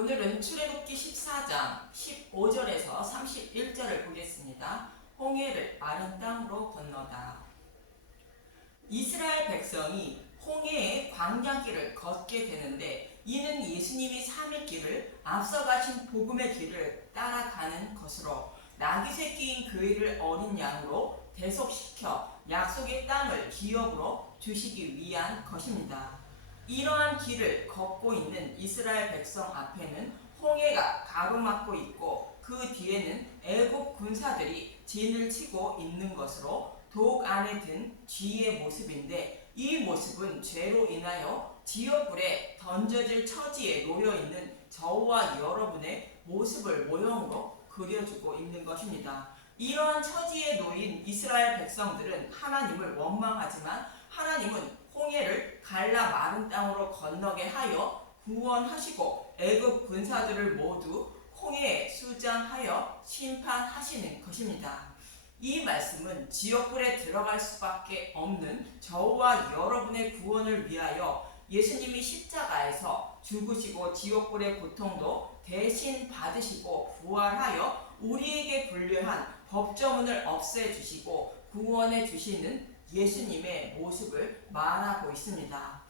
오늘은 출애굽기 14장 15절에서 31절을 보겠습니다. 홍해를 마른 땅으로 건너다. 이스라엘 백성이 홍해의 광야길을 걷게 되는데 이는 예수님이 3일 길을 앞서가신 복음의 길을 따라가는 것으로 나귀 새끼인 그이를 어린 양으로 대속시켜 약속의 땅을 기업으로 주시기 위한 것입니다. 이러한 길을 걷고 있는 이스라엘 백성 앞에는 홍해가 가로막고 있고 그 뒤에는 애국 군사들이 진을 치고 있는 것으로 독 안에 든 쥐의 모습인데 이 모습은 죄로 인하여 지옥불에 던져질 처지에 놓여 있는 저와 여러분의 모습을 모형으로 그려주고 있는 것입니다. 이러한 처지에 놓인 이스라엘 백성들은 하나님을 원망하지만 하나님은 홍해를 갈라 마른 땅으로 건너게 하여 구원하시고 애국 군사들을 모두 홍해에 수장하여 심판하시는 것입니다. 이 말씀은 지옥불에 들어갈 수밖에 없는 저와 여러분의 구원을 위하여 예수님이 십자가에서 죽으시고 지옥불의 고통도 대신 받으시고 부활하여 우리에게 분류한 법조문을 없애주시고 구원해 주시는 예수님의 모습을 말하고 있습니다.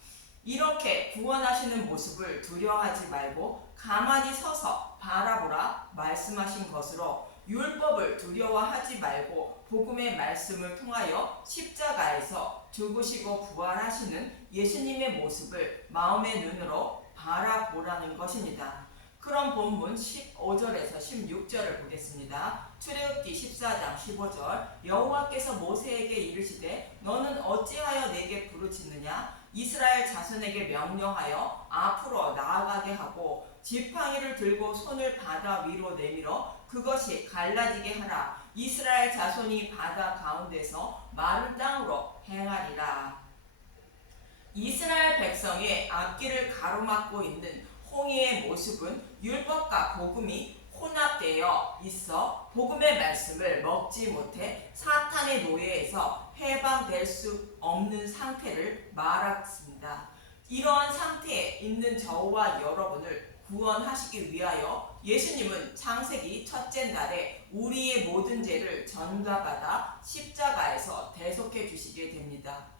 이렇게 구원하시는 모습을 두려워하지 말고 가만히 서서 바라보라 말씀하신 것으로 율법을 두려워하지 말고 복음의 말씀을 통하여 십자가에서 죽으시고 부활하시는 예수님의 모습을 마음의 눈으로 바라보라는 것입니다. 그럼 본문 15절에서 16절을 보겠습니다. 출애굽기 14장 15절 여호와께서 모세에게 이르시되 너는 어찌하여 내게 부르짖느냐 이스라엘 자손에게 명령하여 앞으로 나아가게 하고 지팡이를 들고 손을 바다 위로 내밀어 그것이 갈라지게 하라. 이스라엘 자손이 바다 가운데서 마른 땅으로 행하리라. 이스라엘 백성의 앞길을 가로막고 있는 홍해의 모습은 율법과 복음이 혼합되어 있어 복음의 말씀을 먹지 못해 사탄의 노예에서 해방될 수 없는 상태를 말했습니다. 이러한 상태에 있는 저와 여러분을 구원하시기 위하여 예수님은 창세기 첫째 날에 우리의 모든 죄를 전가받아 십자가에서 대속해 주시게 됩니다.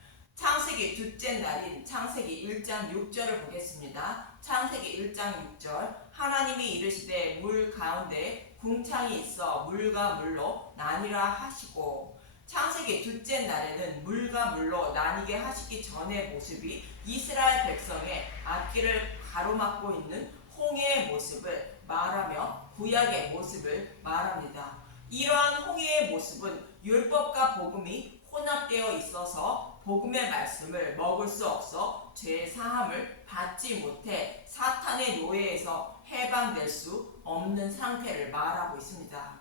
창세기 둘째 날인 창세기 1장 6절을 보겠습니다. 창세기 1장 6절 하나님이 이르시되 물 가운데 궁창이 있어 물과 물로 나뉘라 하시고 창세기 둘째 날에는 물과 물로 나뉘게 하시기 전의 모습이 이스라엘 백성의 앞길을 가로막고 있는 홍해의 모습을 말하며 구약의 모습을 말합니다. 이러한 홍해의 모습은 율법과 복음이 혼합되어 있어서 복음의 말씀을 먹을 수 없어 죄 사함을 받지 못해 사탄의 노예에서 해방될 수 없는 상태를 말하고 있습니다.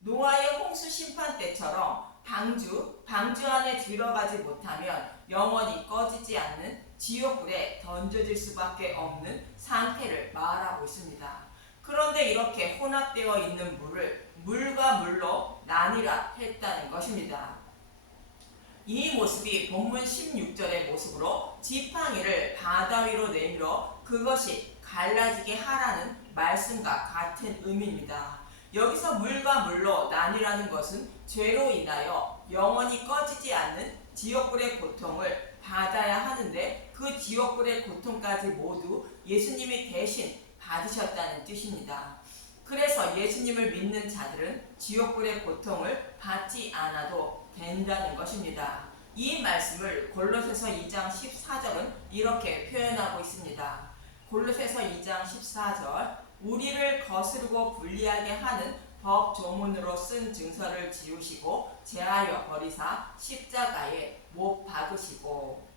노아의 홍수 심판 때처럼 방주 안에 들어가지 못하면 영원히 꺼지지 않는 지옥불에 던져질 수밖에 없는 상태를 말하고 있습니다. 그런데 이렇게 혼합되어 있는 물을 물과 물로 나뉘라 했다는 것입니다. 이 모습이 본문 16절의 모습으로 지팡이를 바다 위로 내밀어 그것이 갈라지게 하라는 말씀과 같은 의미입니다. 여기서 물과 물로 나뉘라는 것은 죄로 인하여 영원히 꺼지지 않는 지옥불의 고통을 받아야 하는데 그 지옥불의 고통까지 모두 예수님이 대신 받으셨다는 뜻입니다. 그래서 예수님을 믿는 자들은 지옥불의 고통을 받지 않아도 된다는 것입니다. 이 말씀을 골로새서 2장 14절은 이렇게 표현하고 있습니다. 골로새서 2장 14절 우리를 거스르고 불리하게 하는 법 조문으로 쓴 증서를 지우시고 제하여 버리사 십자가에 못 박으시고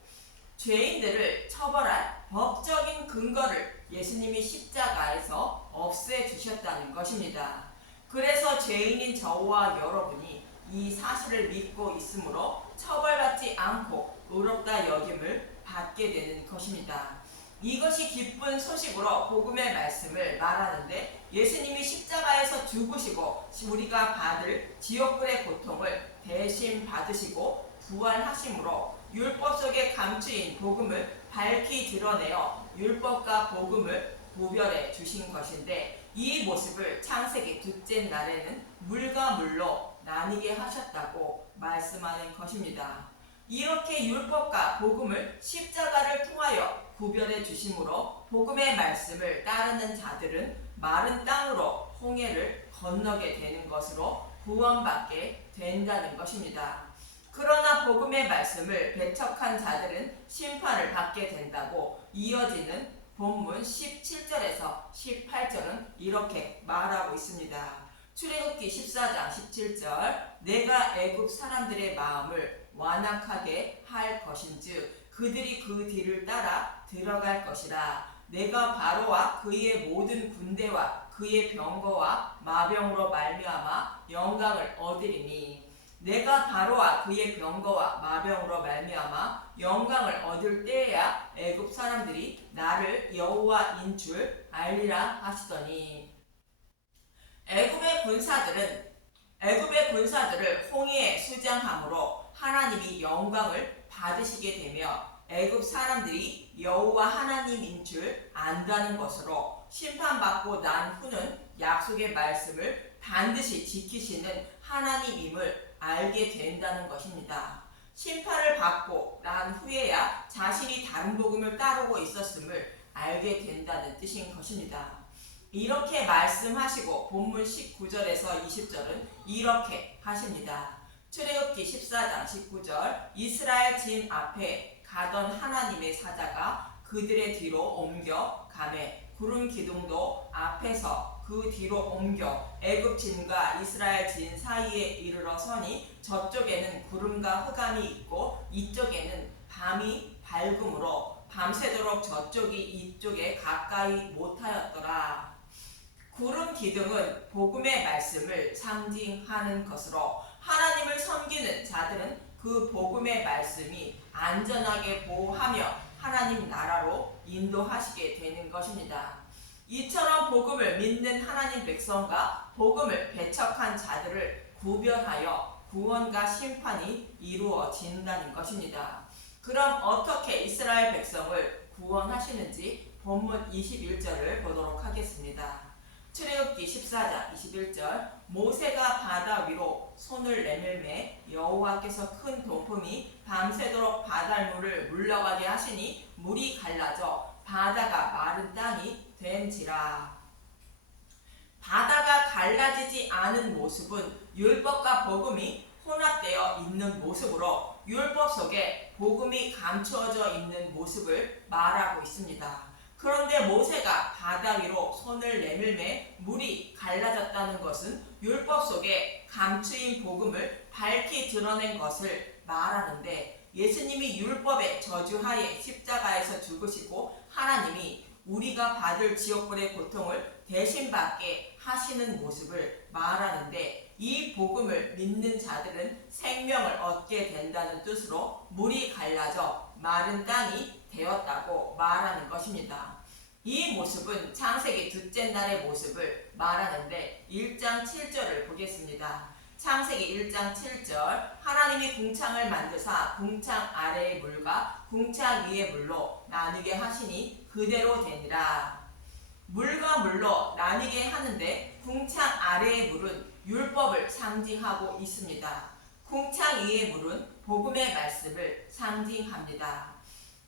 죄인들을 처벌할 법적인 근거를 예수님이 십자가에서 없애주셨다는 것입니다. 그래서 죄인인 저와 여러분이 이 사실을 믿고 있으므로 처벌받지 않고 의롭다 여김을 받게 되는 것입니다. 이것이 기쁜 소식으로 복음의 말씀을 말하는데 예수님이 십자가에서 죽으시고 우리가 받을 지옥불의 고통을 대신 받으시고 부활하심으로 율법 속에 감추인 복음을 밝히 드러내어 율법과 복음을 구별해 주신 것인데 이 모습을 창세기 둘째 날에는 물과 물로 나뉘게 하셨다고 말씀하는 것입니다. 이렇게 율법과 복음을 십자가를 통하여 구별해 주심으로 복음의 말씀을 따르는 자들은 마른 땅으로 홍해를 건너게 되는 것으로 구원받게 된다는 것입니다. 그러나 복음의 말씀을 배척한 자들은 심판을 받게 된다고 이어지는 본문 17절에서 18절은 이렇게 말하고 있습니다. 출애굽기 14장 17절 내가 애굽 사람들의 마음을 완악하게 할 것인즉 그들이 그 뒤를 따라 들어갈 것이라. 내가 바로와 그의 모든 군대와 그의 병거와 마병으로 말미암아 영광을 얻으리니 내가 바로와 그의 병거와 마병으로 말미암아 영광을 얻을 때에야 애굽 사람들이 나를 여호와인 줄 알리라 하시더니 애굽의 군사들을 홍해에 수장함으로 하나님이 영광을 받으시게 되며 애굽 사람들이 여호와 하나님인 줄 안다는 것으로 심판받고 난 후는 약속의 말씀을 반드시 지키시는 하나님임을 알게 된다는 것입니다. 심판을 받고 난 후에야 자신이 다른 복음을 따르고 있었음을 알게 된다는 뜻인 것입니다. 이렇게 말씀하시고 본문 19절에서 20절은 이렇게 하십니다. 출애굽기 14장 19절 이스라엘 진 앞에 가던 하나님의 사자가 그들의 뒤로 옮겨 가매 구름 기둥도 앞에서 그 뒤로 옮겨 애굽 진과 이스라엘 진 사이에 이르러 서니 저쪽에는 구름과 흑암이 있고 이쪽에는 밤이 밝음으로 밤새도록 저쪽이 이쪽에 가까이 못하였더라. 구름 기둥은 복음의 말씀을 상징하는 것으로 하나님을 섬기는 자들은 그 복음의 말씀이 안전하게 보호하며 하나님 나라로 인도하시게 되는 것입니다. 이처럼 복음을 믿는 하나님 백성과 복음을 배척한 자들을 구별하여 구원과 심판이 이루어진다는 것입니다. 그럼 어떻게 이스라엘 백성을 구원하시는지 본문 21절을 보도록 하겠습니다. 출애굽기 14장 21절 모세가 바다 위로 손을 내밀매 여호와께서 큰 동풍이 밤새도록 바닷물을 물러가게 하시니 물이 갈라져 바다가 마른 땅이 된지라. 바다가 갈라지지 않은 모습은 율법과 복음이 혼합되어 있는 모습으로 율법 속에 복음이 감추어져 있는 모습을 말하고 있습니다. 그런데 모세가 바다 위로 손을 내밀매 물이 갈라졌다는 것은 율법 속에 감추인 복음을 밝히 드러낸 것을 말하는데 예수님이 율법의 저주하에 십자가에서 죽으시고 하나님이 우리가 받을 지옥불의 고통을 대신 받게 하시는 모습을 말하는데 이 복음을 믿는 자들은 생명을 얻게 된다는 뜻으로 물이 갈라져 마른 땅이 되었다고 말하는 것입니다. 이 모습은 창세기 둘째 날의 모습을 말하는데 1장 7절을 보겠습니다. 창세기 1장 7절 하나님이 궁창을 만드사 궁창 아래의 물과 궁창 위의 물로 나뉘게 하시니 그대로 되니라. 물과 물로 나뉘게 하는데 궁창 아래의 물은 율법을 상징하고 있습니다. 궁창 위의 물은 복음의 말씀을 상징합니다.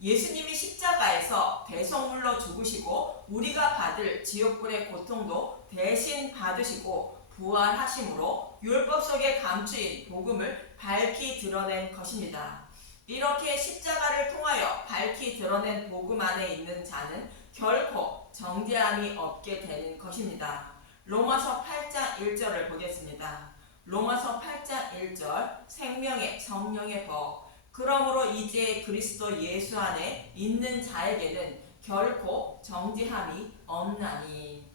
예수님이 십자가에서 대속물로 죽으시고 우리가 받을 지옥불의 고통도 대신 받으시고 부활하심으로 율법 속에 감추인 복음을 밝히 드러낸 것입니다. 이렇게 십자가를 통하여 밝히 드러낸 복음 안에 있는 자는 결코 정죄함이 없게 되는 것입니다. 로마서 8장 1절을 보겠습니다. 로마서 8장 1절 생명의 성령의 법 그러므로 이제 그리스도 예수 안에 있는 자에게는 결코 정죄함이 없나니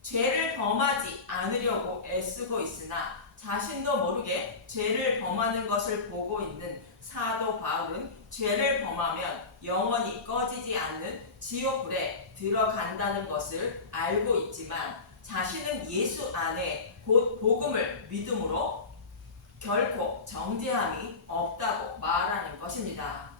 죄를 범하지 않으려고 애쓰고 있으나 자신도 모르게 죄를 범하는 것을 보고 있는 사도 바울은 죄를 범하면 영원히 꺼지지 않는 지옥불에 들어간다는 것을 알고 있지만 자신은 예수 안에 곧 복음을 믿음으로 결코 정죄함이 없다고 말하는 것입니다.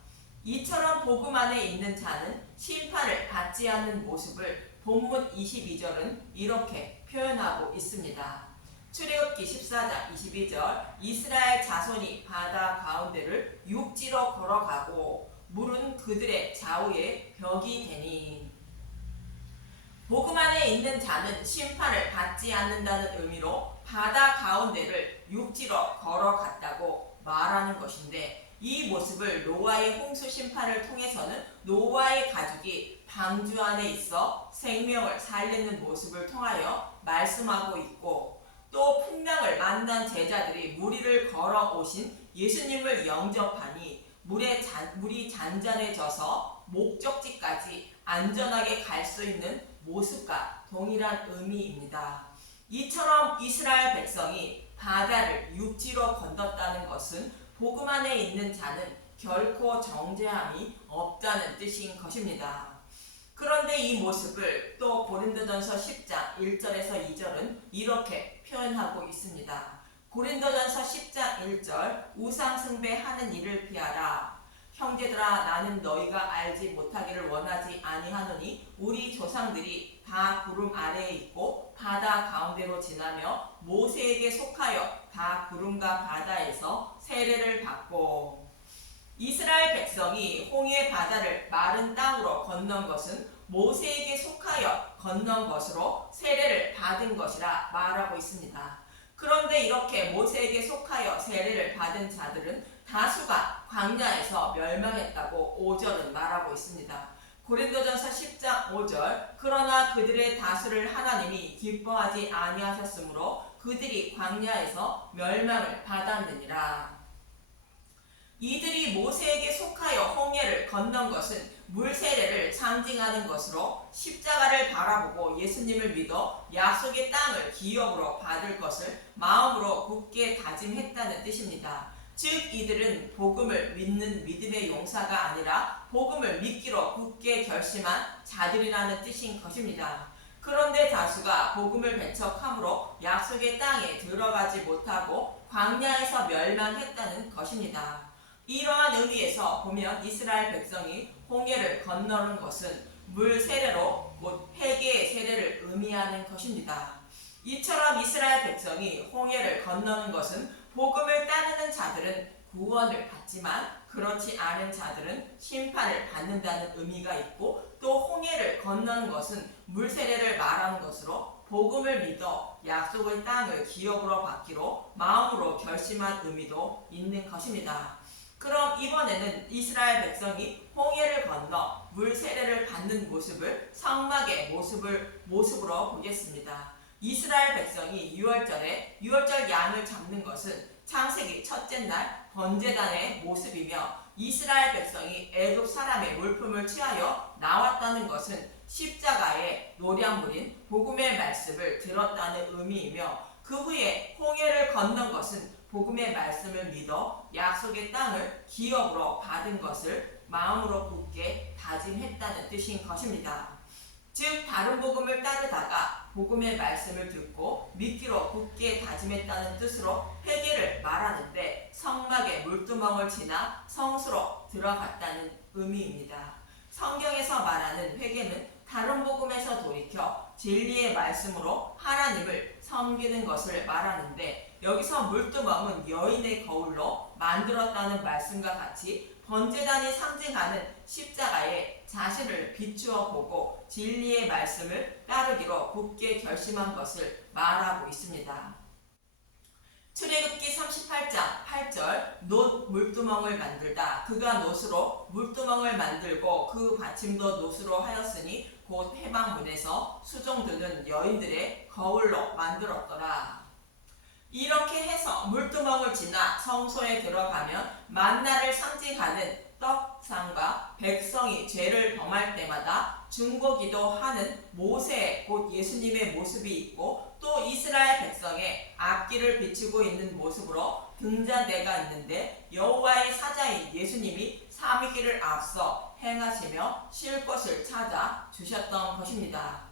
이처럼 복음 안에 있는 자는 심판을 받지 않는 모습을 본문 22절은 이렇게 표현하고 있습니다. 출애굽기 14장 22절 이스라엘 자손이 바다 가운데를 육지로 걸어가고 물은 그들의 좌우에 벽이 되니 복음 안에 있는 자는 심판을 받지 않는다는 의미로 바다 가운데를 육지로 걸어갔다고 말하는 것인데 이 모습을 노아의 홍수 심판을 통해서는 노아의 가족이 방주 안에 있어 생명을 살리는 모습을 통하여 말씀하고 있고 또 풍랑을 만난 제자들이 물 위를 걸어오신 예수님을 영접하니 물이 잔잔해져서 목적지까지 안전하게 갈 수 있는 모습과 동일한 의미입니다. 이처럼 이스라엘 백성이 바다를 육지로 건넜다는 것은 복음 안에 있는 자는 결코 정죄함이 없다는 뜻인 것입니다. 그런데 이 모습을 또 고린도전서 10장 1절에서 2절은 이렇게 표현하고 있습니다. 고린도전서 10장 1절 우상 숭배하는 일을 피하라. 형제들아 나는 너희가 알지 못하기를 원하지 아니하노니 우리 조상들이 다 구름 아래에 있고 바다 가운데로 지나며 모세에게 속하여 다 구름과 바다에서 세례를 받고 이스라엘 백성이 홍해 바다를 마른 땅으로 건넌 것은 모세에게 속하여 건넌 것으로 세례를 받은 것이라 말하고 있습니다. 그런데 이렇게 모세에게 속하여 세례를 받은 자들은 다수가 광야에서 멸망했다고 5절은 말하고 있습니다. 고린도전서 10장 5절 그러나 그들의 다수를 하나님이 기뻐하지 아니하셨으므로 그들이 광야에서 멸망을 받았느니라. 이들이 모세에게 속하여 홍해를 건넌 것은 물세례를 상징하는 것으로 십자가를 바라보고 예수님을 믿어 약속의 땅을 기업으로 받을 것을 마음으로 굳게 다짐했다는 뜻입니다. 즉 이들은 복음을 믿는 믿음의 용사가 아니라 복음을 믿기로 굳게 결심한 자들이라는 뜻인 것입니다. 그런데 다수가 복음을 배척함으로 약속의 땅에 들어가지 못하고 광야에서 멸망했다는 것입니다. 이러한 의미에서 보면 이스라엘 백성이 홍해를 건너는 것은 물 세례로 곧 회개의 세례를 의미하는 것입니다. 이처럼 이스라엘 백성이 홍해를 건너는 것은 복음을 따르는 자들은 구원을 받지만 그렇지 않은 자들은 심판을 받는다는 의미가 있고 또 홍해를 건너는 것은 물 세례를 말하는 것으로 복음을 믿어 약속의 땅을 기업으로 받기로 마음으로 결심한 의미도 있는 것입니다. 그럼 이번에는 이스라엘 백성이 홍해를 건너 물 세례를 받는 모습을 성막의 모습으로 보겠습니다. 이스라엘 백성이 6월절 양을 잡는 것은 창세기 첫째 날 번제단의 모습이며 이스라엘 백성이 애굽 사람의 물품을 취하여 나왔다는 것은 십자가의 노량물인 복음의 말씀을 들었다는 의미이며 그 후에 홍해를 건넌 것은 복음의 말씀을 믿어 약속의 땅을 기업으로 받은 것을 마음으로 굳게 다짐했다는 뜻인 것입니다. 즉 다른 복음을 따르다가 복음의 말씀을 듣고 믿기로 굳게 다짐했다는 뜻으로 회개를 말하는데 성막의 물두멍을 지나 성수로 들어갔다는 의미입니다. 성경에서 말하는 회개는 다른 복음에서 돌이켜 진리의 말씀으로 하나님을 섬기는 것을 말하는데 여기서 물두멍은 여인의 거울로 만들었다는 말씀과 같이 번제단이 상징하는 십자가에 자신을 비추어 보고 진리의 말씀을 따르기로 굳게 결심한 것을 말하고 있습니다. 출애굽기 38장 8절 놋 물두멍을 만들다 그가 놋으로 물두멍을 만들고 그 받침도 놋으로 하였으니 곧 해방문에서 수종드는 여인들의 거울로 만들었더라. 이렇게 해서 물두멍을 지나 성소에 들어가면 만나를 상징하는 떡상과 백성이 죄를 범할 때마다 중보기도 하는 모세 곧 예수님의 모습이 있고 또 이스라엘 백성의 앞길을 비추고 있는 모습으로 등잔대가 있는데 여호와의 사자인 예수님이 삼위길을 앞서 행하시며 쉴 곳을 찾아 주셨던 것입니다.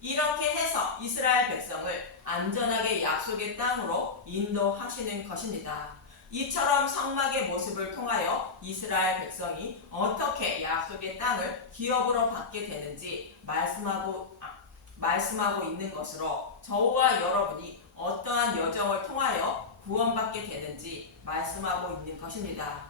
이렇게 해서 이스라엘 백성을 안전하게 약속의 땅으로 인도하시는 것입니다. 이처럼 성막의 모습을 통하여 이스라엘 백성이 어떻게 약속의 땅을 기업으로 받게 되는지 말씀하고 있는 것으로 저와 여러분이 어떠한 여정을 통하여 구원받게 되는지 말씀하고 있는 것입니다.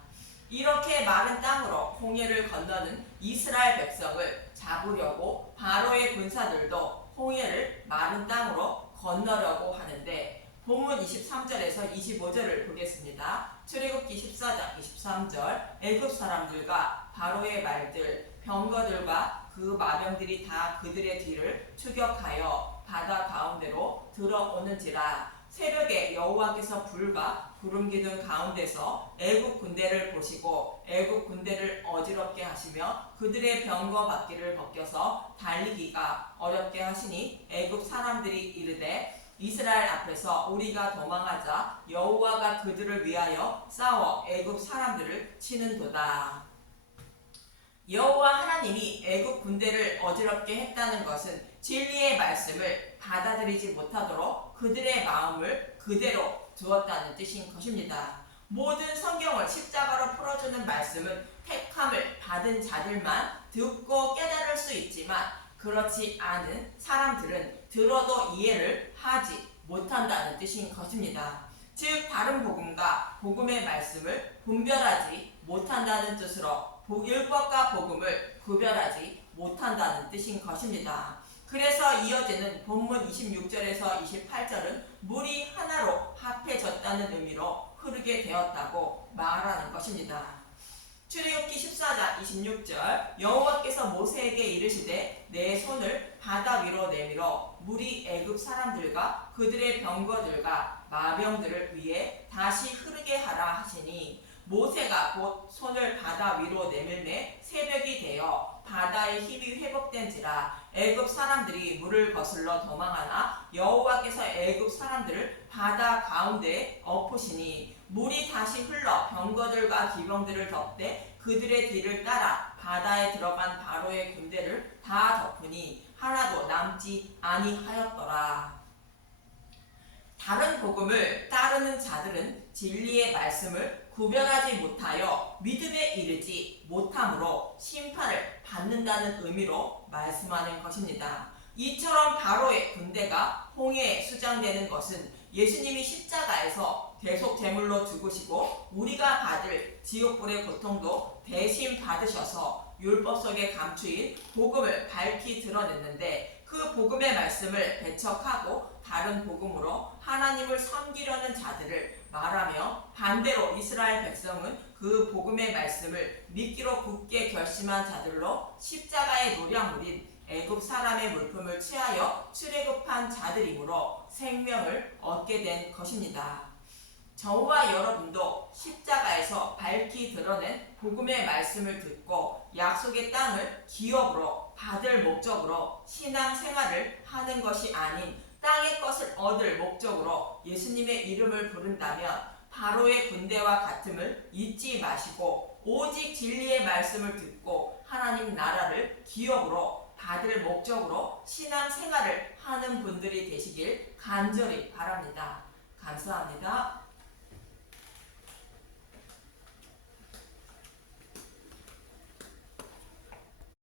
이렇게 마른 땅으로 홍해를 건너는 이스라엘 백성을 잡으려고 바로의 군사들도 홍해를 마른 땅으로 건너려고 하는데 본문 23절에서 25절을 보겠습니다. 출애굽기 14장 23절 애굽 사람들과 바로의 말들 병거들과 그 마병들이 다 그들의 뒤를 추격하여 바다 가운데로 들어오는지라. 새벽에 여호와께서 불과 구름 기둥 가운데서 애굽 군대를 보시고 애굽 군대를 어지럽게 하시며 그들의 병거 바퀴를 벗겨서 달리기가 어렵게 하시니 애굽 사람들이 이르되 이스라엘 앞에서 우리가 도망하자 여호와가 그들을 위하여 싸워 애굽 사람들을 치는도다. 여호와 하나님이 애굽 군대를 어지럽게 했다는 것은 진리의 말씀을 받아들이지 못하도록 그들의 마음을 그대로 두었다는 뜻인 것입니다. 모든 성경을 십자가로 풀어주는 말씀은 택함을 받은 자들만 듣고 깨달을 수 있지만 그렇지 않은 사람들은 들어도 이해를 하지 못한다는 뜻인 것입니다. 즉 다른 복음과 복음의 말씀을 분별하지 못한다는 뜻으로 율법과 복음을 구별하지 못한다는 뜻인 것입니다. 그래서 이어지는 본문 26절에서 28절은 물이 하나로 합해졌다는 의미로 흐르게 되었다고 말하는 것입니다. 출애굽기 14장 26절 여호와께서 모세에게 이르시되 내 손을 바다 위로 내밀어 물이 애굽 사람들과 그들의 병거들과 마병들을 위해 다시 흐르게 하라 하시니 모세가 곧 손을 바다 위로 내밀매 새벽이 되어 바다의 힘이 회복된지라. 애굽 사람들이 물을 거슬러 도망하나 여호와께서 애굽 사람들을 바다 가운데에 엎으시니 물이 다시 흘러 병거들과 기병들을 덮되 그들의 뒤를 따라 바다에 들어간 바로의 군대를 다 덮으니 하나도 남지 아니하였더라. 다른 복음을 따르는 자들은 진리의 말씀을 구별하지 못하여 믿음에 이르지 못함으로 심판을 받는다는 의미로 말씀하는 것입니다. 이처럼 바로의 군대가 홍해에 수장되는 것은 예수님이 십자가에서 대속 제물로 죽으시고 우리가 받을 지옥불의 고통도 대신 받으셔서 율법 속에 감추인 복음을 밝히 드러냈는데 그 복음의 말씀을 배척하고 다른 복음으로 하나님을 섬기려는 자들을 말하며 반대로 이스라엘 백성은 그 복음의 말씀을 믿기로 굳게 결심한 자들로 십자가의 노량물인 애굽 사람의 물품을 취하여 출애굽한 자들이므로 생명을 얻게 된 것입니다. 저와 여러분도 십자가에서 밝히 드러낸 복음의 말씀을 듣고 약속의 땅을 기업으로 받을 목적으로 신앙생활을 하는 것이 아닌 땅의 것을 얻을 목적으로 예수님의 이름을 부른다면 바로의 군대와 같음을 잊지 마시고 오직 진리의 말씀을 듣고 하나님 나라를 기업으로 받을 목적으로 신앙생활을 하는 분들이 되시길 간절히 바랍니다. 감사합니다.